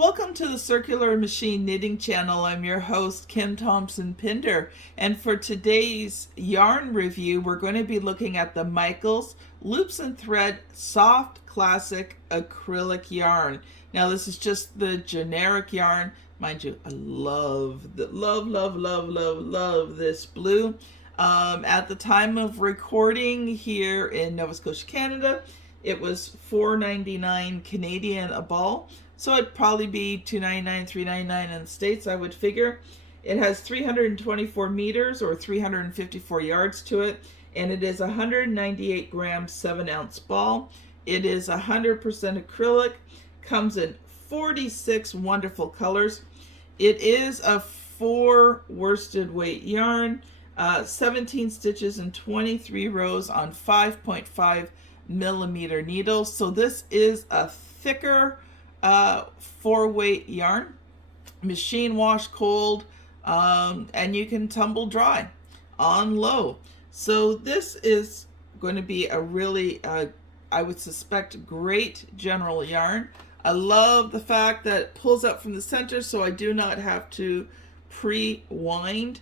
Welcome to the Circular Machine Knitting Channel. I'm your host, Kim Thompson Pinder, and for today's yarn review, we're going to be looking at the Michaels Loops and Thread Soft Classic Acrylic Yarn. Now, this is just the generic yarn. Mind you, I love this blue. At the time of recording here in Nova Scotia, Canada, it was $4.99 Canadian a ball. So it'd probably be $2.99, $3.99 in the States, I would figure. It has 324 meters or 354 yards to it, and it is 198 gram 7-ounce ball. It is 100% acrylic, comes in 46 wonderful colors. It is a 4 worsted weight yarn, 17 stitches and 23 rows on 5.5 millimeter needles. So this is a thicker 4-weight yarn, machine wash cold, and you can tumble dry on low. So this is going to be a really, I would suspect, great general yarn. I love the fact that it pulls up from the center, so I do not have to pre-wind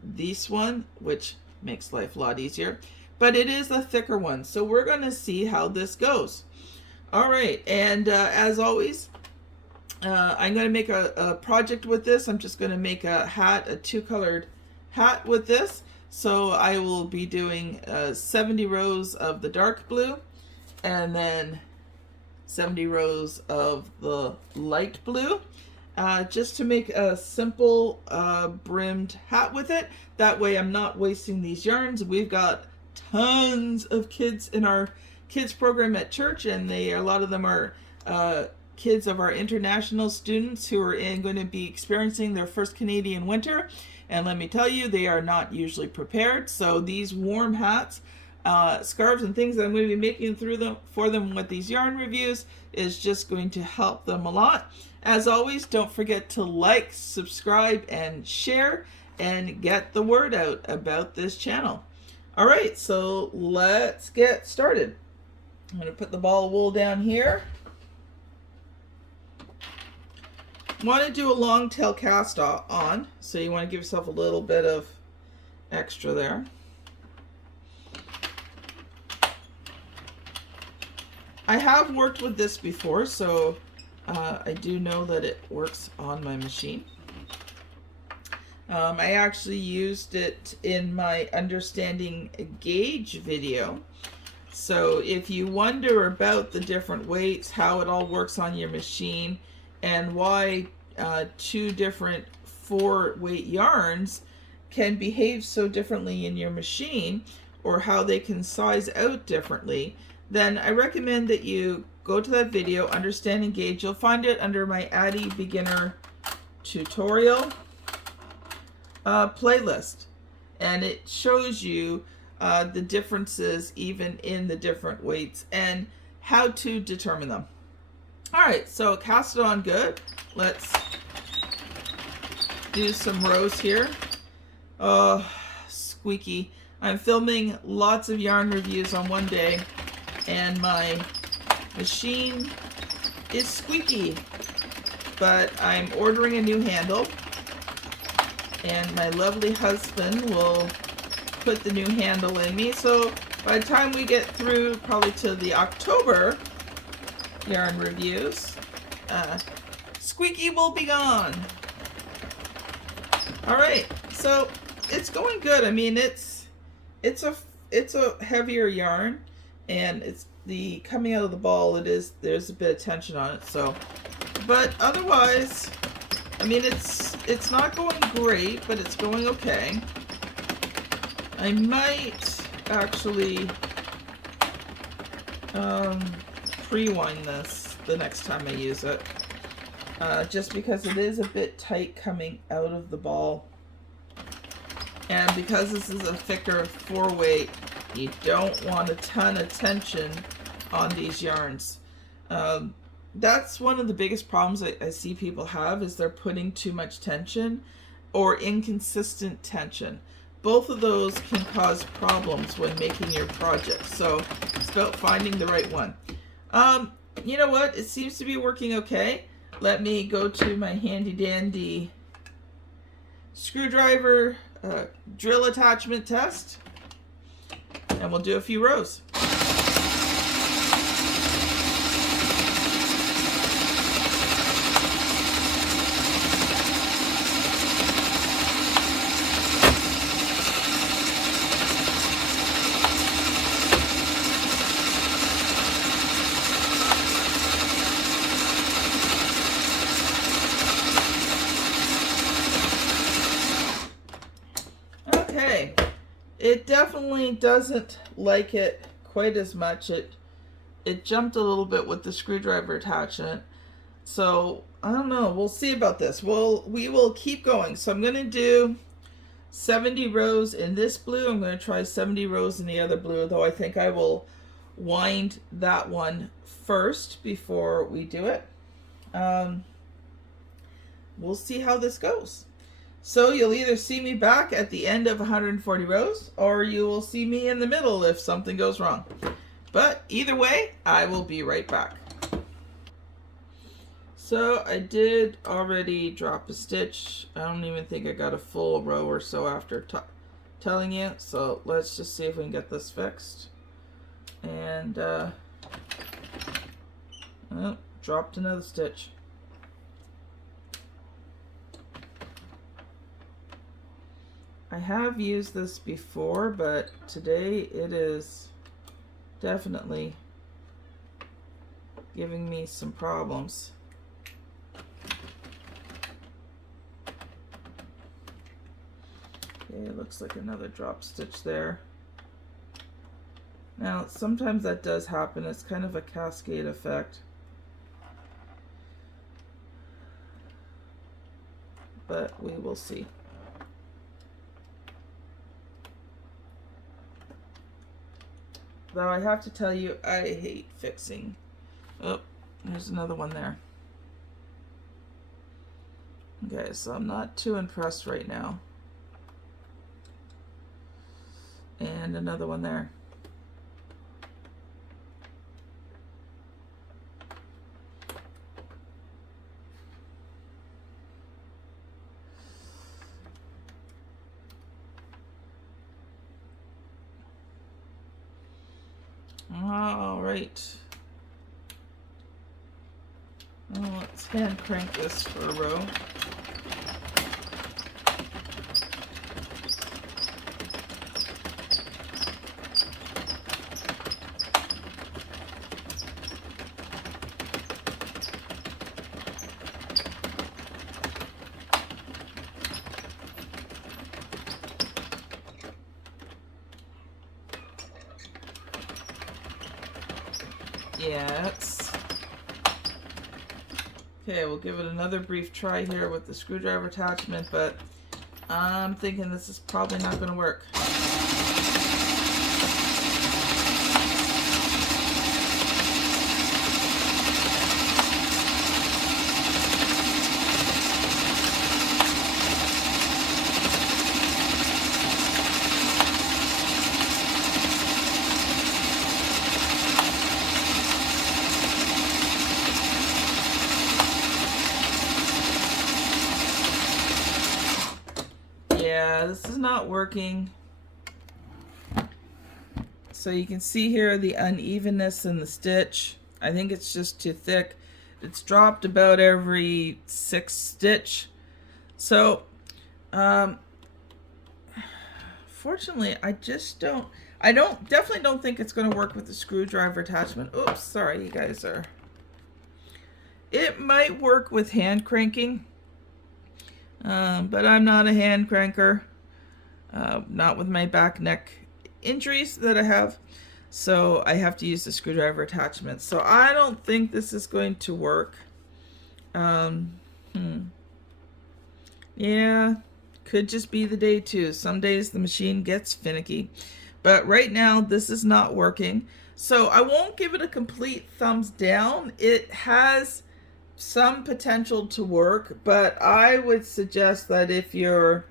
this one, which makes life a lot easier. But it is a thicker one, so we're going to see how this goes. All right, and as always, I'm going to make a project with this. I'm just going to make a hat, a 2-colored hat with this. So I will be doing 70 rows of the dark blue and then 70 rows of the light blue, just to make a simple brimmed hat with it. That way I'm not wasting these yarns. We've got tons of kids in our kids program at church, and a lot of them are kids of our international students who are going to be experiencing their first Canadian winter, and let me tell you, they are not usually prepared. So these warm hats, scarves and things that I'm going to be making for them with these yarn reviews is just going to help them a lot. As always, don't forget to like, subscribe, and share, and get the word out about this channel. All right, so let's get started. I'm going to put the ball of wool down here. Want to do a long tail cast on, so you want to give yourself a little bit of extra there. I have worked with this before, so I do know that it works on my machine. I actually used it in my understanding gauge video. So if you wonder about the different weights, how it all works on your machine, and why 2 different 4-weight yarns can behave so differently in your machine, or how they can size out differently, then I recommend that you go to that video, Understanding Gauge. You'll find it under my Addi beginner tutorial playlist, and it shows you the differences even in the different weights and how to determine them. All right, so cast it on good. Let's do some rows here. Oh, squeaky. I'm filming lots of yarn reviews on one day, and my machine is squeaky, but I'm ordering a new handle, and my lovely husband will put the new handle in me. So by the time we get through probably to the October yarn reviews, squeaky will be gone. All right, so it's going good. I mean, it's a heavier yarn, and it's the coming out of the ball. There's a bit of tension on it. So, but otherwise, I mean, it's not going great, but it's going okay. I might actually pre-wind this the next time I use it, just because it is a bit tight coming out of the ball, and because this is a thicker 4-weight, you don't want a ton of tension on these yarns. That's one of the biggest problems I see people have, is they're putting too much tension or inconsistent tension. Both of those can cause problems when making your project, so it's about finding the right one. You know what? It seems to be working okay. let me go to my handy dandy screwdriver drill attachment test, and we'll do a few rows. Okay, it definitely doesn't like it quite as much. It jumped a little bit with the screwdriver attachment. So I don't know. We'll see about this. We will keep going. So I'm going to do 70 rows in this blue. I'm going to try 70 rows in the other blue, though I think I will wind that one first before we do it. We'll see how this goes. So you'll either see me back at the end of 140 rows, or you will see me in the middle if something goes wrong. But either way, I will be right back. So I did already drop a stitch. I don't even think I got a full row or so after telling you. So let's just see if we can get this fixed. And oh, dropped another stitch. I have used this before, but today it is definitely giving me some problems. Okay, it looks like another drop stitch there. Now, sometimes that does happen. It's kind of a cascade effect. But we will see. Though I have to tell you, I hate fixing. Oh, there's another one there. Okay, so I'm not too impressed right now. And another one there. All right. Well, let's hand crank this for a row. Yeah, it's okay. We'll give it another brief try here with the screwdriver attachment, but I'm thinking this is probably not going to work. Yeah, this is not working. So you can see here the unevenness in the stitch. I think it's just too thick. It's dropped about every 6th stitch. So, fortunately, I definitely don't think it's going to work with the screwdriver attachment. Oops, sorry, you guys are. It might work with hand cranking. But I'm not a hand cranker, not with my back neck injuries that I have, so I have to use the screwdriver attachment. So I don't think this is going to work. Yeah, could just be the day too. Some days the machine gets finicky, but right now this is not working. So I won't give it a complete thumbs down. It has some potential to work, but I would suggest that if you're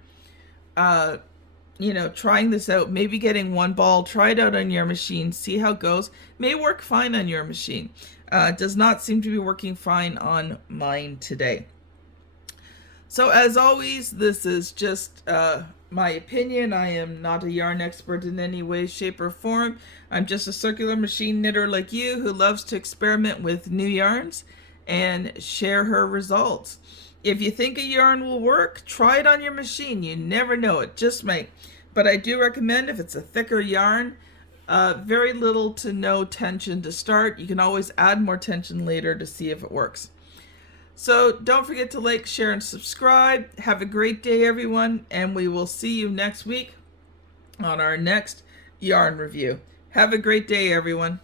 trying this out, maybe getting one ball, try it out on your machine, see how it goes. May work fine on your machine. Does not seem to be working fine on mine today. So as always, this is just my opinion. I am not a yarn expert in any way, shape, or form. I'm just a circular machine knitter like you who loves to experiment with new yarns and share her results. If you think a yarn will work, try it on your machine. You never know, it just might. But I do recommend, if it's a thicker yarn, very little to no tension to start. You can always add more tension later to see if it works. So don't forget to like, share, and subscribe. Have a great day, everyone, and we will see you next week on our next yarn review. Have a great day, everyone.